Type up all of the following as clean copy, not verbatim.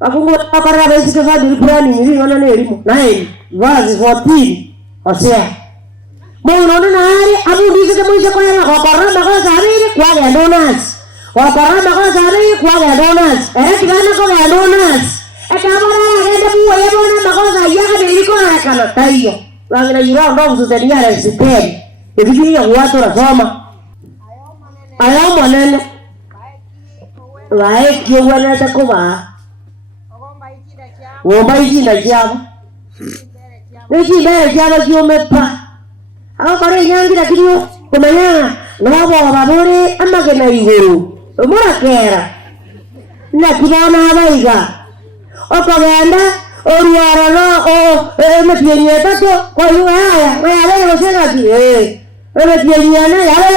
Abakungu bakara Abaiseke family planning ili wana ni elimu. 9 verse 14. Osea. Mwana na hari abu ndizike mwisho kwa yana kwa parama kwa sabiri kwa ya donuts. Kwa parama kwa sabiri kwa ya donuts. Kigana kwa ya donuts. Akamara agenda buwa yabona makosa yaga niliko akana tayo. Wangina yura ndo mzuzenia na sipeni. Ibiki ya watu nasoma. Ayo manene. Wae kiyo wana takuba. Womba ijina jabo. Ijina jabo kiyo mepa. Ako kare nyangira kiyo kumanyanga. Nwabo wababore amage na iguru. Umura kera. Na kibana abaiga. Okagenda oruara metienye tato kwa yuwa haya wasegaki metienye ya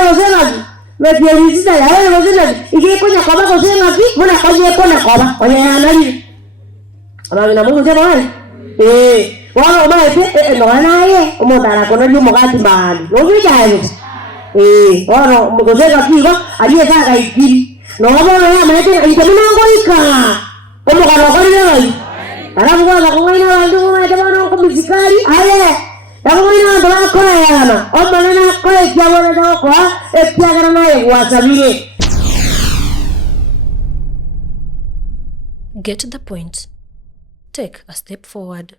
wasegaki metienye sita ya wasegaki ikikonya kwa wasegaki muna kaje kona kwa onyanali abagina mungu jema wale wao bae no anaye umodara kono ndi mugati mali no bijaye wao mugozega kigo aliyesaka ikiri no baba ya maete itamunangoika umugana kwa nini alafu kwa kuwaina wandu mwana kwa muzikali ale yakuwaina ndo akora yana omana na kwa yawana ndo kwa epiagana naye wasabire. Get the point. Take a step forward.